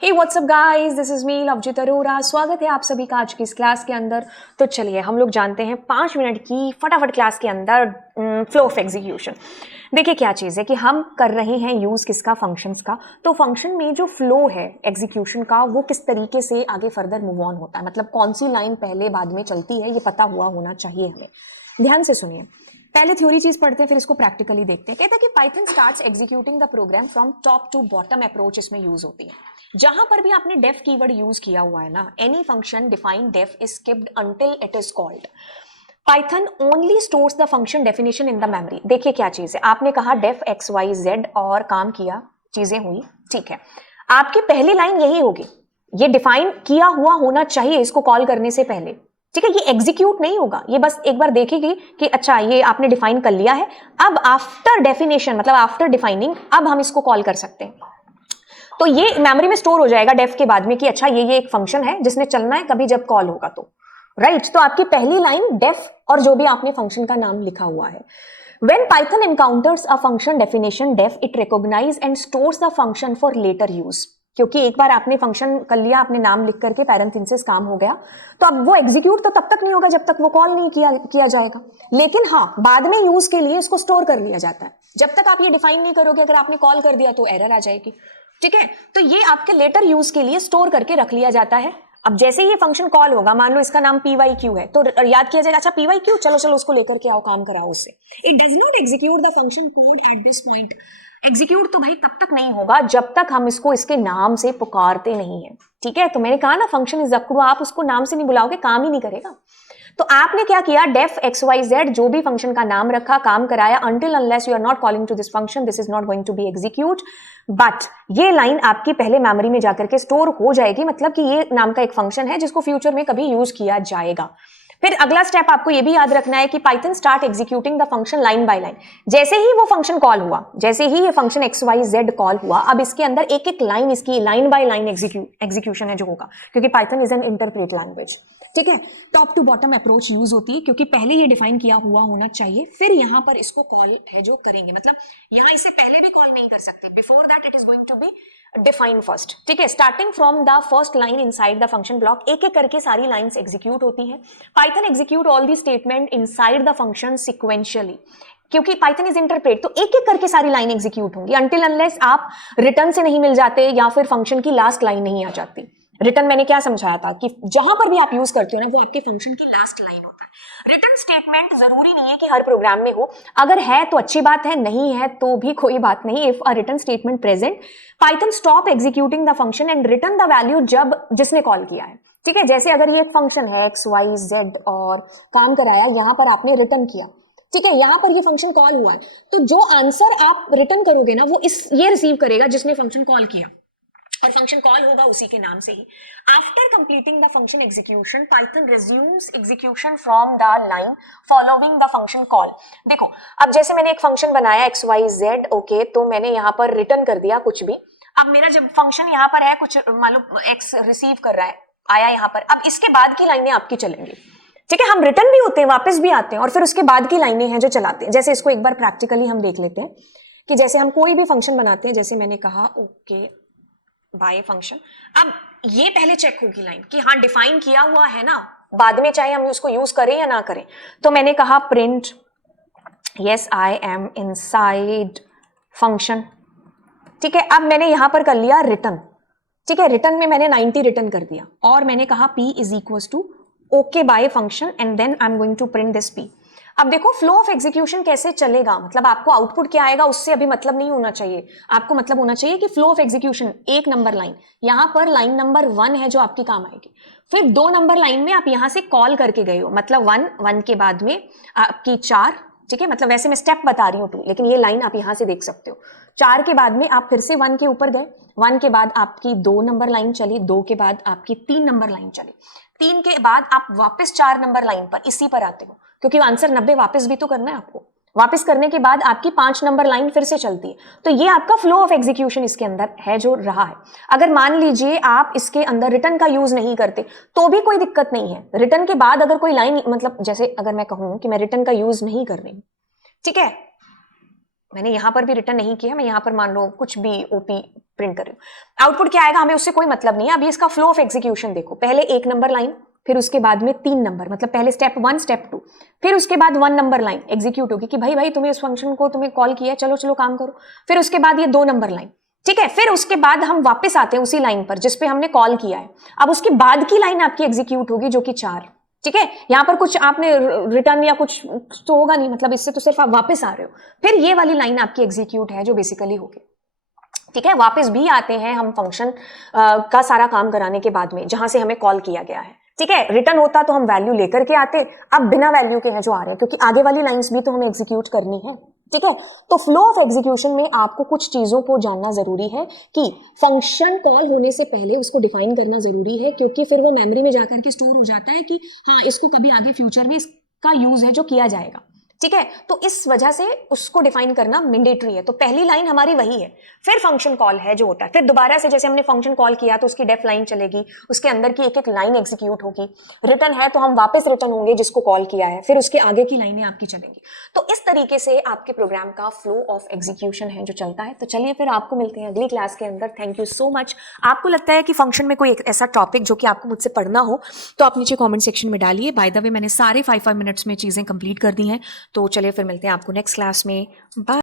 Hey what's up guys, this is me Lovejeet Arora. स्वागत है आप सभी का आज की इस क्लास के अंदर। तो चलिए हम लोग जानते हैं 5 मिनट की फटाफट क्लास के अंदर फ्लो ऑफ एग्जीक्यूशन। देखिए क्या चीज़ है कि हम कर रहे हैं यूज़ किसका, फंक्शंस का। तो फंक्शन में जो फ्लो है एग्जीक्यूशन का वो किस तरीके से आगे फर्दर मूव ऑन होता है, मतलब कौन सी लाइन पहले बाद में चलती है, ये पता हुआ होना चाहिए हमें। ध्यान से सुनिए, पहले थ्योरी चीज पढ़ते हैं फिर इसको प्रैक्टिकली देखते हैं। कहता है कि Python starts executing the program from top to bottom approach इसमें यूज होती है। जहां पर भी आपने डेफ कीवर्ड यूज किया हुआ है ना, any function defined def is skipped until it is called. Python only stores the function definition in the memory. देखिए क्या चीज है, आपने कहा डेफ एक्स वाई जेड और काम किया, चीजें हुई, ठीक है। आपकी पहली लाइन यही होगी, ये डिफाइन किया हुआ होना चाहिए इसको कॉल करने से पहले, ठीक है। ये एग्जीक्यूट नहीं होगा, ये बस एक बार देखेगी कि अच्छा ये आपने डिफाइन कर लिया है, अब आफ्टर डेफिनेशन मतलब आफ्टर डिफाइनिंग अब हम इसको कॉल कर सकते हैं। तो ये मेमोरी में स्टोर हो जाएगा डेफ के बाद में कि अच्छा ये एक फंक्शन है जिसने चलना है कभी जब कॉल होगा तो, राइट। तो आपकी पहली लाइन डेफ और जो भी आपने फंक्शन का नाम लिखा हुआ है। When Python encounters a function definition def, it recognize and stores the function for later use. क्योंकि एक बार आपने फंक्शन कर लिया, आपने नाम लिख करके पैरेंथेसिस काम हो गया, तो अब वो एग्जीक्यूट तो तब तक नहीं होगा जब तक वो कॉल नहीं किया जाएगा। लेकिन हाँ, बाद में यूज के लिए इसको स्टोर कर लिया जाता है। जब तक आप ये डिफाइन नहीं करोगे, अगर आपने कॉल कर दिया तो एरर आ जाएगी, ठीक है। तो ये आपके लेटर यूज के लिए स्टोर करके रख लिया जाता है। अब जैसे ये फंक्शन कॉल होगा, मान लो इसका नाम pyq है, तो याद किया जाएगा अच्छा pyq, चलो उसको लेकर के आओ, काम कराओ उससे। It does not execute the function called at this point. Execute तो भाई तब तक नहीं होगा जब तक हम इसको इसके नाम से पुकारते नहीं है, ठीक है। तो मैंने कहा ना फंक्शन इज अक्रू, आप उसको नाम से नहीं बुलाओगे काम ही नहीं करेगा। तो आपने क्या किया, डेफ एक्स वाई जेड जो भी फंक्शन का नाम रखा, काम कराया, until unless you are not calling to this function this is not going to be execute। But ये लाइन आपकी पहले मेमोरी में जाकर के स्टोर हो जाएगी, मतलब कि ये नाम का एक फंक्शन है जिसको फ्यूचर में कभी यूज किया जाएगा। फिर अगला स्टेप आपको ये भी याद रखना है कि Python start executing the function line by line. जैसे ही वो फंक्शन कॉल हुआ, जैसे ही ये function X Y Z call हुआ, अब इसके अंदर एक एक लाइन इसकी लाइन बाय लाइन एग्जीक्यूशन है जो होगा, क्योंकि Python is an interpret language, ठीक है। Top to bottom approach use होती है क्योंकि पहले ये डिफाइन किया हुआ होना चाहिए, फिर यहां पर इसको कॉल है जो करेंगे, मतलब यहां इससे पहले भी कॉल नहीं कर सकते, before that it is going to be define first, ठीक है। Starting from the first line inside the function block, एक एक करके सारी लाइंस एग्जीक्यूट होती हैं। Python execute all the statement inside the function sequentially, क्योंकि पाइथन इज इंटरप्रेट, तो एक एक करके सारी लाइन एग्जीक्यूट होंगी अंटिल अनलेस आप रिटर्न से नहीं मिल जाते या फिर फंक्शन की लास्ट लाइन नहीं आ जाती। रिटर्न मैंने क्या समझाया था कि जहां पर भी आप यूज करते हो ना, वो आपके फंक्शन की लास्ट लाइन होता है। रिटर्न स्टेटमेंट जरूरी नहीं है कि हर प्रोग्राम में हो, अगर है तो अच्छी बात है, नहीं है तो भी कोई बात नहीं। If a return statement present, Python stop executing the function and return the value जब जिसने कॉल किया है, ठीक है। जैसे अगर ये एक फंक्शन है एक्स वाई जेड और काम कराया, यहां पर आपने रिटर्न किया, ठीक है, यहां पर ये फंक्शन कॉल हुआ है, तो जो आंसर आप रिटर्न करोगे ना वो ये रिसीव करेगा जिसने फंक्शन कॉल किया, और फंक्शन कॉल होगा उसी के नाम से ही। After completing the function execution, Python resumes execution from the line following the function call. देखो अब जैसे मैंने एक फंक्शन बनाया एक्स वाई जेड, ओके, तो मैंने यहाँ पर रिटर्न कर दिया कुछ भी। अब मेरा जब फंक्शन यहाँ पर है, कुछ मान लो एक्स रिसीव कर रहा है, आया यहाँ पर, अब इसके बाद की लाइनें आपकी चलेंगी, ठीक है। हम रिटर्न भी होते हैं, वापस भी आते हैं, और फिर उसके बाद की लाइनें हैं जो चलाते हैं। जैसे इसको एक बार प्रैक्टिकली हम देख लेते हैं कि जैसे हम कोई भी फंक्शन बनाते हैं, जैसे मैंने कहा ओके बाय फंक्शन, अब ये पहले चेक होगी लाइन कि हाँ डिफाइन किया हुआ है ना, बाद में चाहे हम उसको यूज करें या ना करें। तो मैंने कहा print yes I am inside function, ठीक है। अब मैंने यहां पर कर लिया रिटर्न, ठीक है, रिटर्न में मैंने 90 रिटर्न कर दिया, और मैंने कहा p is equal to okay by function and then I am going to print this p। अब देखो फ्लो ऑफ एग्जीक्यूशन कैसे चलेगा, मतलब आपको आउटपुट क्या आएगा उससे अभी मतलब नहीं होना चाहिए, आपको मतलब होना चाहिए कि फ्लो ऑफ एग्जीक्यूशन एक नंबर लाइन, यहां पर लाइन नंबर 1 है जो आपकी काम आएगी, फिर 2 नंबर लाइन में आप यहां से कॉल करके गए हो, मतलब 1 के बाद में आपकी 4, ठीक है, मतलब वैसे मैं स्टेप बता रही हूं 2, लेकिन ये लाइन आप यहां से देख सकते हो। 4 के बाद में आप फिर से 1 के ऊपर गए, 1 के बाद आपकी 2 नंबर लाइन चली, 2 के बाद आपकी 3 नंबर लाइन चली, 3 के बाद आप वापस 4 नंबर लाइन पर इसी पर आते हो, क्योंकि आंसर 90 वापस भी तो करना है आपको। वापस करने के बाद आपकी 5 नंबर लाइन फिर से चलती है। तो ये आपका फ्लो ऑफ एग्जीक्यूशन इसके अंदर है जो रहा है। अगर मान लीजिए आप इसके अंदर रिटर्न का यूज नहीं करते तो भी कोई दिक्कत नहीं है। रिटर्न के बाद अगर कोई लाइन, मतलब जैसे अगर मैं कहूं कि मैं रिटर्न का यूज नहीं कर रही, ठीक है, मैंने यहां पर भी रिटर्न नहीं किया, मैं यहां पर मान लो कुछ भी ओपी प्रिंट कर रही हूँ। आउटपुट क्या आएगा हमें उससे कोई मतलब नहीं है। अभी इसका फ्लो ऑफ एग्जीक्यूशन देखो, पहले 1 नंबर लाइन, फिर उसके बाद में 3 नंबर, मतलब पहले स्टेप 1 स्टेप 2, फिर उसके बाद 1 नंबर लाइन एग्जीक्यूट होगी कि भाई भाई तुम्हें इस फंक्शन को तुम्हें कॉल किया है, चलो चलो काम करो। फिर उसके बाद ये 2 नंबर लाइन, ठीक है। फिर उसके बाद हम वापस आते हैं उसी लाइन पर जिसपे हमने कॉल किया है। अब उसके बाद की लाइन आपकी एग्जीक्यूट होगी जो कि 4, ठीक है। यहां पर कुछ आपने रिटर्न या कुछ तो होगा नहीं, मतलब इससे तो सिर्फ आप वापस आ रहे हो। फिर ये वाली लाइन आपकी एग्जीक्यूट है जो बेसिकली होगी, ठीक है। वापस भी आते हैं हम फंक्शन का सारा काम कराने के बाद में जहां से हमें कॉल किया गया है, ठीक है। रिटर्न होता तो हम वैल्यू लेकर के आते, अब बिना वैल्यू के हैं जो आ रहे हैं, क्योंकि आगे वाली लाइंस भी तो हमें एग्जीक्यूट करनी है, ठीक है। तो फ्लो ऑफ एग्जीक्यूशन में आपको कुछ चीजों को जानना जरूरी है कि फंक्शन कॉल होने से पहले उसको डिफाइन करना जरूरी है, क्योंकि फिर वो मेमोरी में जाकर के स्टोर हो जाता है कि हाँ इसको कभी आगे फ्यूचर में इसका यूज है जो किया जाएगा, ठीक है। तो इस वजह से उसको डिफाइन करना मैंडेटरी है। तो पहली लाइन हमारी वही है, फिर फंक्शन कॉल है जो होता है, फिर दोबारा से जैसे हमने फंक्शन कॉल किया तो उसकी डेफ लाइन चलेगी, उसके अंदर की एक एक लाइन एग्जीक्यूट होगी। रिटर्न है तो हम वापस रिटर्न होंगे जिसको कॉल किया है, फिर उसके आगे की लाइनें आपकी चलेंगी। तो इस तरीके से आपके प्रोग्राम का फ्लो ऑफ एग्जीक्यूशन है जो चलता है। तो चलिए फिर आपको मिलते हैं अगली क्लास के अंदर। Thank you so much. आपको लगता है कि फंक्शन में कोई एक ऐसा टॉपिक जो कि आपको मुझसे पढ़ना हो तो आप नीचे कॉमेंट सेक्शन में डालिए। बाय द वे मैंने सारे 5 मिनट्स में चीजें कंप्लीट कर दी हैं। तो चलिए फिर मिलते हैं आपको नेक्स्ट क्लास में। बाय।